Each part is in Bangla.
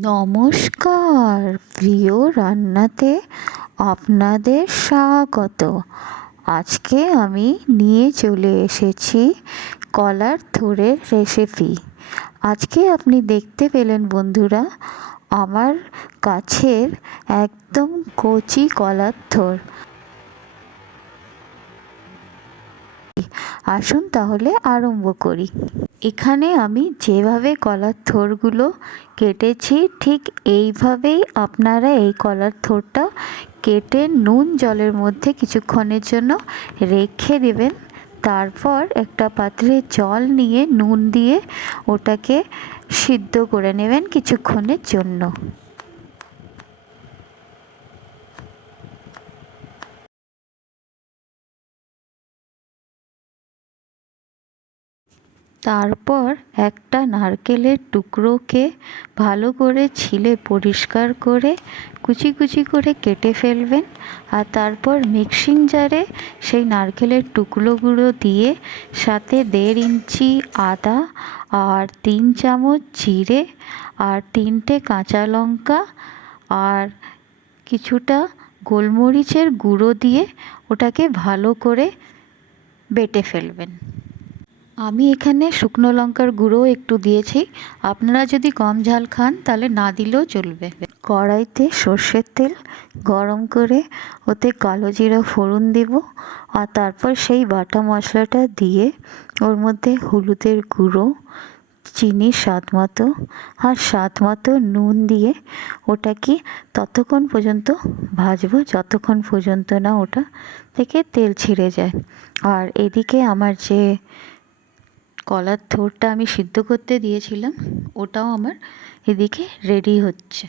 নমস্কার, প্রিয় রান্নাতে আপনাদের স্বাগত। আজকে আমি নিয়ে চলে এসেছি কলার থোড়ের রেসিপি। আজকে আপনি দেখতে পেলেন বন্ধুরা, আমার কাছের একদম কচি কলার থোড়। আসুন তাহলে আরম্ভ করি। এখানে আমি যেভাবে কলার থোড়গুলো কেটেছি ঠিক এইভাবেই আপনারা এই কলার থোড়টা কেটে নুন জলের মধ্যে কিছুক্ষণের জন্য রেখে দেবেন। তারপর একটা পাত্রে জল নিয়ে নুন দিয়ে ওটাকে সিদ্ধ করে নেবেন কিছুক্ষণের জন্য। তারপর একটা নারকেলের টুকরোকে ভালো করে ছিলে পরিষ্কার করে কুচি কুচি করে কেটে ফেলবেন। আর তারপর মিক্সিং জারে সেই নারকেলের টুকরোগুলো দিয়ে সাথে 1.5 ইঞ্চি আদা আর 3 চামচ জিরে আর 3টে কাঁচা লঙ্কা আর কিছুটা গোলমরিচের গুঁড়ো দিয়ে ওটাকে ভালো করে বেটে ফেলবেন। আমি এখানে শুকনো লঙ্কার গুঁড়ো একটু দিয়েছি, আপনারা যদি কম ঝাল খান তাহলে না দিলেও চলবে। কড়াইতে সর্ষের তেল গরম করে ওতে কালো জিরা ফোড়ন দেব, আর তারপর সেই বাটা মশলাটা দিয়ে ওর মধ্যে হলুদের গুঁড়ো, চিনি স্বাদ মতো আর স্বাদ মতো নুন দিয়ে ওটাকে ততক্ষণ পর্যন্ত ভাজবো যতক্ষণ পর্যন্ত না ওটা থেকে তেল ছেড়ে যায়। আর এদিকে আমার যে কলার থোড়টা আমি সিদ্ধ করতে দিয়েছিলাম ওটাও আমার এদিকে রেডি হচ্ছে।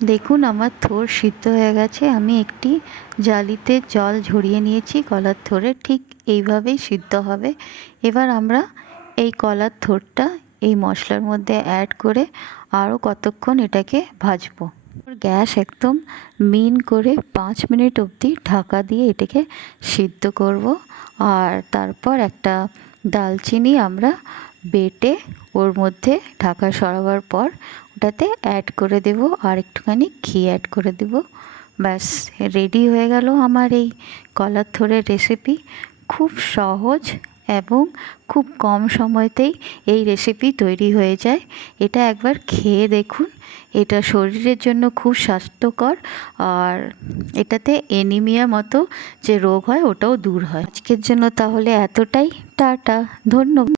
দেখুন আমার থোড় সিদ্ধ হয়ে গেছে। আমি একটি জালিতে জল ঝরিয়ে নিয়েছি। কলার থোড়ে ঠিক এইভাবেই সিদ্ধ হবে। এবার আমরা এই কলার থোড়টা এই মশলার মধ্যে অ্যাড করে আরও কতক্ষণ এটাকে ভাজবো। গ্যাস একদম মিন করে 5 মিনিট অবধি ঢাকা দিয়ে এটাকে সিদ্ধ করব। আর তারপর একটা দালচিনি আমরা বেটে ওর মধ্যে ঢাকা সরাবার পর ওটাতে অ্যাড করে দেব, আর একটুখানি ঘি অ্যাড করে দেব। ব্যাস রেডি হয়ে গেল আমার এই কলার থোড়ের রেসিপি। খুব সহজ এবং খুব কম সময়তেই এই রেসিপি তৈরি হয়ে যায়। এটা একবার খেয়ে দেখুন, এটা শরীরের জন্য খুব স্বাস্থ্যকর, আর এটাতে অ্যানিমিয়া মতো যে রোগ হয় ওটাও দূর হয়। আজকের জন্য তাহলে এতটাই। টাটা, ধন্যবাদ।